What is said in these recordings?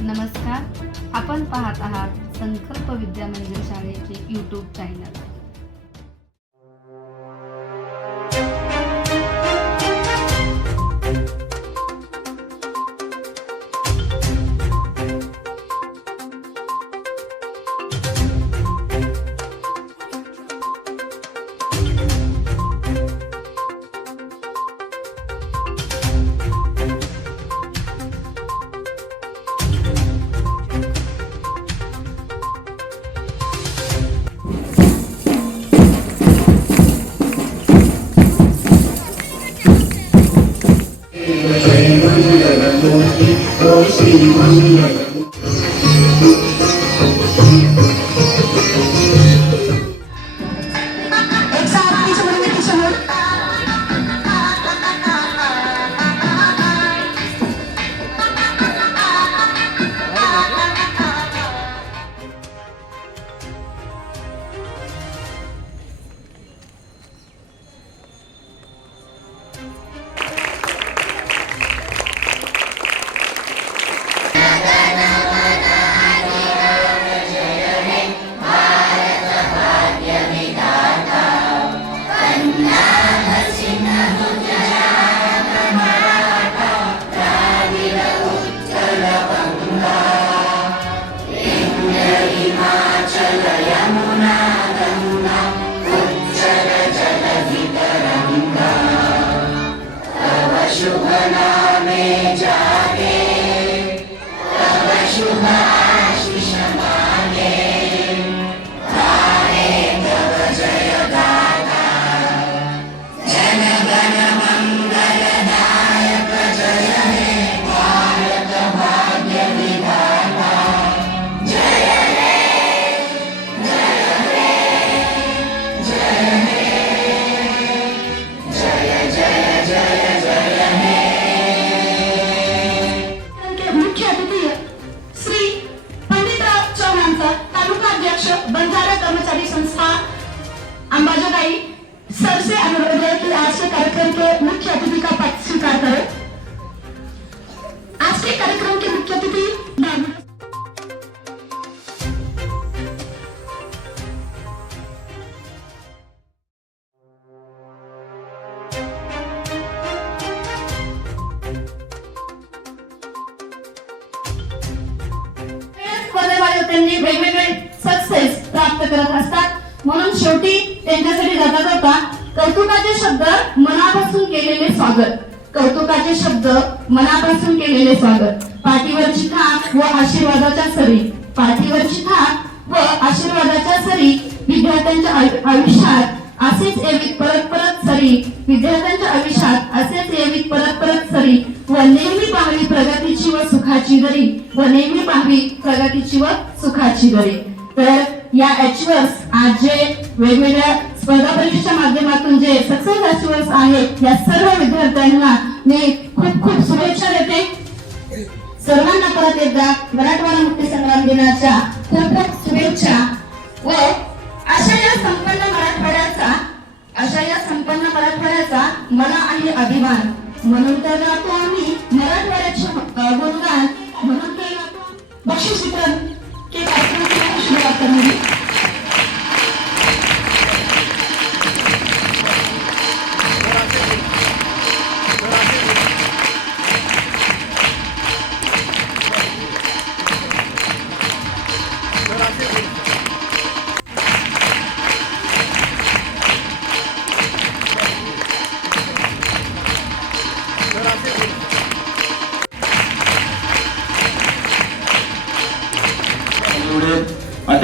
नमस्कार. आपण पाहत आहात संकल्प विद्या मंदिर शाळेचे यूट्यूब चॅनल के कार्यक्रम के मुख्य अतिथि का पद स्वीकार करें आज के कार्यक्रम के मुख्य अतिथि त्यांनी वेगवेगळे सक्सेस प्राप्त करत असतात. म्हणून शेवटी त्यांच्यासाठी जाता जाता कौतुकाचे शब्द मनापासून केलेले स्वागत. कौतुकाचे शब्द मनापासून केलेले स्वागत. पाठीवरची थाप व आशीर्वादाच्या सरी. पाठीवरची थाप व आशीर्वादाच्या सरी विद्यार्थ्यांच्या आयुष्यात असेच एवित परत परत सरी. विद्यार्थ्यांच्या आयुष्यात असेच एवित परत परत सरी. व नेहमी पाहावी प्रगतीची व सुखाची गरी व नेहमी पाहावी प्रगतीची व सुखाची गरी तर या एचवर्स आज जे वेगवेगळ्या स्पर्धा परीक्षेच्या माध्यमातून जे सक्सेस अचिव्हर्स आहेत या सर्व विद्यार्थ्यांना मी खूप खूप शुभेच्छा देते. सर्वांना परत एकदा मराठवाडा मुक्ती संग्राम दिनाच्या खूप खूप शुभेच्छा व अशा या संपन्न मराठवाड्याचा अशा या संपन्न मराठवाड्याचा मला आहे अभिमान. म्हणून तर आम्ही मराठवाड्याचे गुणगान. म्हणून तर बक्षीस वितरण.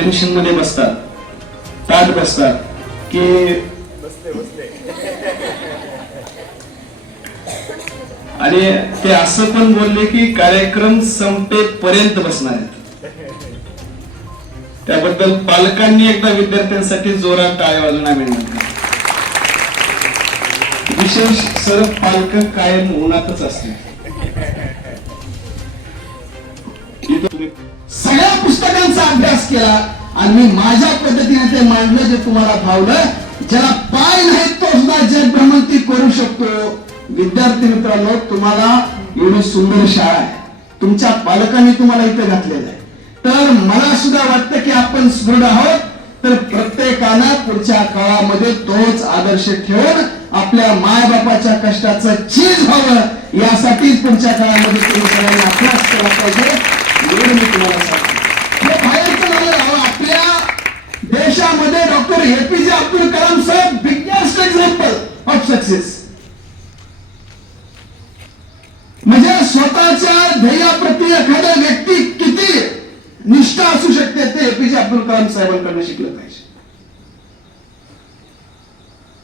टेन्शनमध्ये बसतात. ताट बसतात. की आणि ते असं पण बोलले की कार्यक्रम संपेपर्यंत बसणार आहेत. त्याबद्दल पालकांनी एकदा विद्यार्थ्यांसाठी जोरात टाळ्या वाजवून मिळणार विशेष सर्व पालक कायम उन्हातच असते तुम्ही सगळ्या पुस्तकांचा अभ्यास केला आणि मी माझ्या पद्धतीने ते मांडलं जे तुम्हाला भावलं ज्याला पाय नाहीत तो सुद्धा जग भ्रमंती करू शकतो. विद्यार्थी मित्रांनो तुम्हाला एवढी सुंदर शाळा आहे. तुमच्या पालकांनी तुम्हाला इथे घातलेलं आहे. तर मला सुद्धा वाटतं की आपण सुदृढ आहोत. तर प्रत्येकानं पुढच्या काळामध्ये तोच आदर्श ठेवून आपल्या मायबापाच्या कष्टाचं चीज व्हावं यासाठीच पुढच्या काळामध्ये तुम्ही सगळ्यांनी अभ्यास केला पाहिजे. म्हणून मी तुम्हाला सांगतो हे बाहेरचं आपल्या देशामध्ये doctor APJ Abdul Kalam Saheb biggest example of success म्हणजे स्वतःच्या ध्येयाप्रती एखाद्या व्यक्ती किती निष्ठा असू शकते ते एपीजे अब्दुल कलाम साहेबांकडनं शिकलं पाहिजे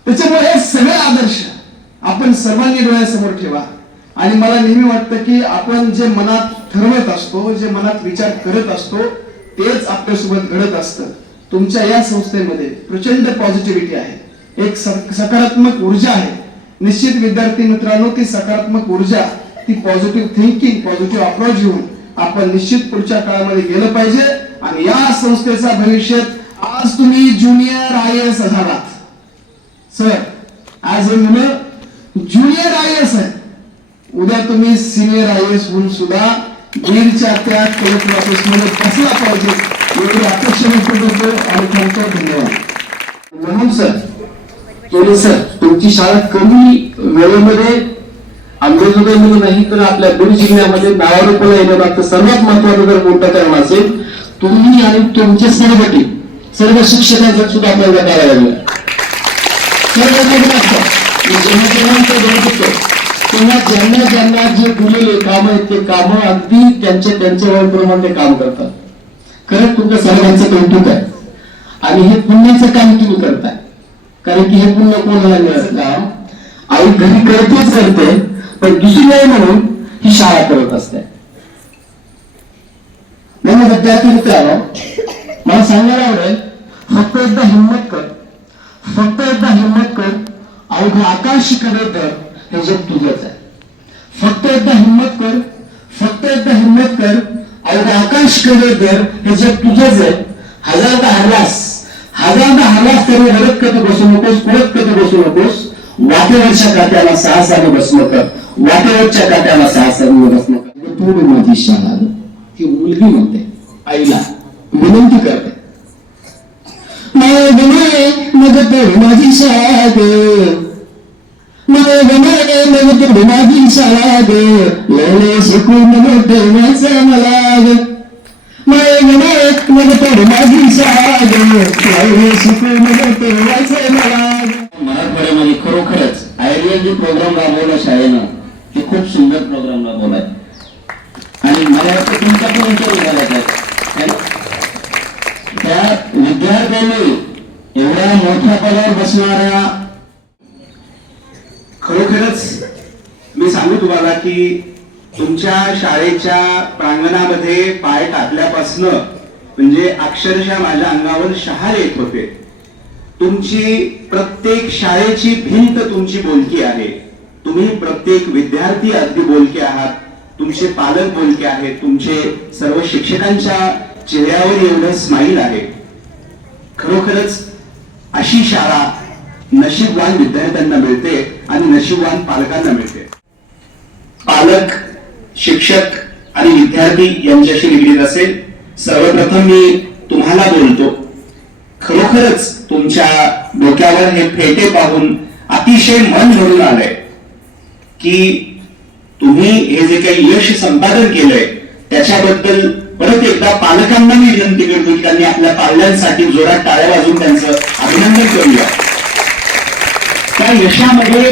त्याच्यामुळे हे सगळे आदर्श आपण सर्वांनी डोळ्यासमोर ठेवा आणि मला नेहमी वाटतं की आपण जे मनात ठरवत असतो जे मनात विचार करत असतो तेच आपल्यासोबत घडत असतं. तुमच्या या संस्थेमध्ये प्रचंड पॉझिटिव्हिटी आहे. एक सकारात्मक ऊर्जा आहे. निश्चित विद्यार्थी मित्रांनो ती सकारात्मक ऊर्जा ती पॉझिटिव्ह थिंकिंग पॉझिटिव्ह अप्रोच घेऊन आपण निश्चित पुढच्या काळामध्ये गेलं पाहिजे आणि या संस्थेचा भविष्यात आज तुम्ही ज्युनियर आय एस झालात सर आज हे मुलं ज्युनियर आय एस आहे उद्या तुम्ही सिनियर आय एस होऊन सुद्धा बीडच्या त्या कलेक्टर ऑफिसमध्ये बसला पाहिजे एवढी अपेक्षा व्यक्त करतो आणि त्यांचा धन्यवाद. म्हणून सर सोनी सर तुमची शाळा कमी वेळेमध्ये अंबेजोगाईमध्ये नाही तर आपल्या बीड जिल्ह्यामध्ये नावारूपाला येण्यामागचं सर्वात महत्वाचं जर मोठं कारण असेल तुम्ही आणि तुमचे सहपाठी सर्व शिक्षकांचा सुद्धा आपल्याला करायला लागला. सर्व जेव्हा जेव्हा किंवा ज्यांना ज्यांना जे दिलेले काम आहेत ते काम अगदी त्यांच्या त्यांच्या वयाप्रमाणे ते काम करतात. खरंच तुमच्या सर्वांचं कौतुक आहे. आणि हे पुण्याचं काम तुम्ही करताय. कारण की हे पुण्य कोणाला मिळत काम आई घरी करतेच करते पण दुसरी नाही म्हणून ही शाळा करत असते. म्हणून विद्यार्थी मित्रांनो मला सांगायला आवडेल फक्त एकदा हिंमत कर. फक्त एकदा हिंमत कर. अवघं आकाशीकडे तर हे जग तुझंच आहे. फक्त एकदा हिंमत कर फक्त एकदा हिंमत कर अवघं आकाशकडे कर हे जग तुझंच आहे. हजारदा हरलास हजारदा हरलास तरी रडत कधी बसू नकोस कुळत कधी बसू नकोस? वाटेवरच्या काट्याला साहसाने बसणं कर वाटेवरच्या काट्याला साहसाने बसणं कर थोडी माझी शाळा ती मुलगी म्हणते आईला. विनंती करते. माझी शाळा माझी शाळा ग लय शिकून मग मला माय गमाने मग माझी शाळा ग लय शिकून मग मला मराठवाड्यामध्ये खरोखरच आयडियल जे प्रोग्राम राबवला शाळेनं ते खूप सुंदर प्रोग्राम राबवलाय. आणि मला वाटतं तुमच्या पण विचार विचारायचा त्या विद्यार्थ्यांनी एवढ्या मोठ्या पदावर बसणाऱ्या खरोखरच मी सांगू तुम्हाला की तुमच्या शाळेच्या प्रांगणामध्ये पाय टाकल्यापासनं म्हणजे अक्षरशः माझ्या अंगावर शहार येत होते. तुमची प्रत्येक शाळेची भिंत तुमची बोलकी आहे. तुम्ही प्रत्येक विद्यार्थी अगदी बोलके आहात. तुमचे पालक बोलके आहेत. तुमचे सर्व शिक्षकांच्या चेहऱ्यावर एवढं स्माईल आहे. खरोखरच अशी शाळा नशीबवान विद्यार्थ्यांना मिळते आणि नशीबवान पालकांना मिळते. पालक शिक्षक आणि विद्यार्थी यांच्याशी निगडीत असेल सर्वप्रथम मी तुम्हाला बोलतो खरोखरच तुमच्या डोक्यावर हे फेटे पाहून अतिशय मन भरून आलंय की तुम्ही हे जे काही यश संपादन केलंय त्याच्याबद्दल परत एकदा पालकांना मी विनंती करतो की त्यांनी आपल्या पाल्यांसाठी जोरात टाळ्या वाजून त्यांचं अभिनंदन करूया. त्या यशामध्ये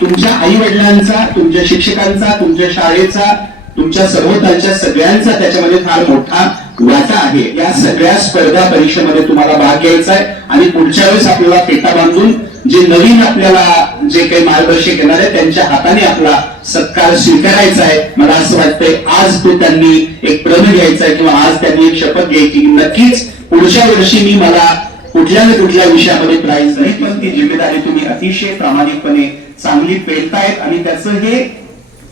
तुमच्या आई वडिलांचा तुमच्या शिक्षकांचा तुमच्या शाळेचा तुमच्या सभोवतालच्या सगळ्यांचा त्याच्यामध्ये फार मोठा वाटा आहे. या सगळ्या स्पर्धा परीक्षेमध्ये तुम्हाला भाग घ्यायचा आहे. आणि पुढच्या वेळेस आपल्याला फेटा बांधून जे नवीन आपल्याला जे काही मार्गदर्शक येणार आहे त्यांच्या हाताने आपला सत्कार स्वीकारायचा आहे. मला असं वाटतंय आज तो त्यांनी एक प्रण घ्यायचा आहे किंवा आज त्यांनी एक शपथ घ्यायची. की नक्कीच पुढच्या वर्षी मी मला कुठल्या ना कुठल्या विषयामध्ये प्राईज नाही पण ती जिम्मेदारी तुम्ही अतिशय प्रामाणिकपणे चांगली पेलतायत आणि त्याचं हे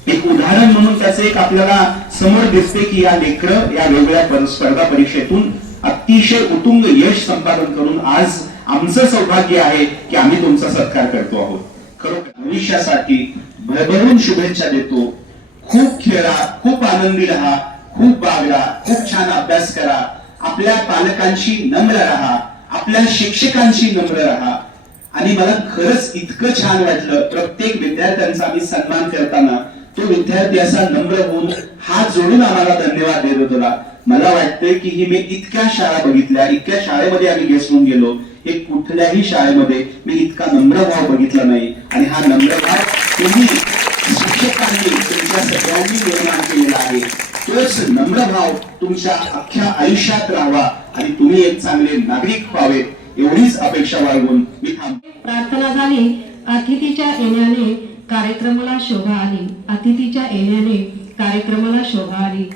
एक उदाहरण म्हणून त्याचं एक आपल्याला समोर दिसते की या लेकरं या वेगवेगळ्या पर- स्पर्धा परीक्षेतून अतिशय उत्तुंग यश संपादन करून आज आमचं सौभाग्य आहे की आम्ही तुमचा सत्कार करतो आहोत. खरोखर भविष्यासाठी भरभरून शुभेच्छा देतो. खूप खेळा खूप आनंदी राहा खूप बागडा खूप छान अभ्यास करा. आपल्या पालकांशी नम्र राहा. आपल्या शिक्षकांशी नम्र राहा. आणि मला खरंच इतकं छान वाटलं प्रत्येक विद्यार्थ्यांचा आम्ही सन्मान करताना. तो विद्यार्थी असा नम्र होऊन हात जोडून आम्हाला धन्यवाद देतो तुला. मला वाटतंय की ही मी इतक्या शाळा बघितल्या इतक्या शाळेमध्ये आम्ही गेस्ट होऊन गेलो. हे कुठल्याही शाळेमध्ये मी इतका नम्र भाव बघितला नाही. आणि हा नम्र भाव तुम्ही शिक्षकांनी तुमच्या सगळ्यांनी निर्माण केलेला आहे. तोच नम्र भाव तुमच्या अख्ख्या आयुष्यात राहावा आणि तुम्ही एक चांगले नागरिक व्हावेत एवढीच अपेक्षा बाळगून मी थांबतो प्रार्थना झाली. अतिथीच्या येण्याने कार्यक्रमाला शोभा आली. अतिथीच्या येण्याने कार्यक्रमाला शोभा आली.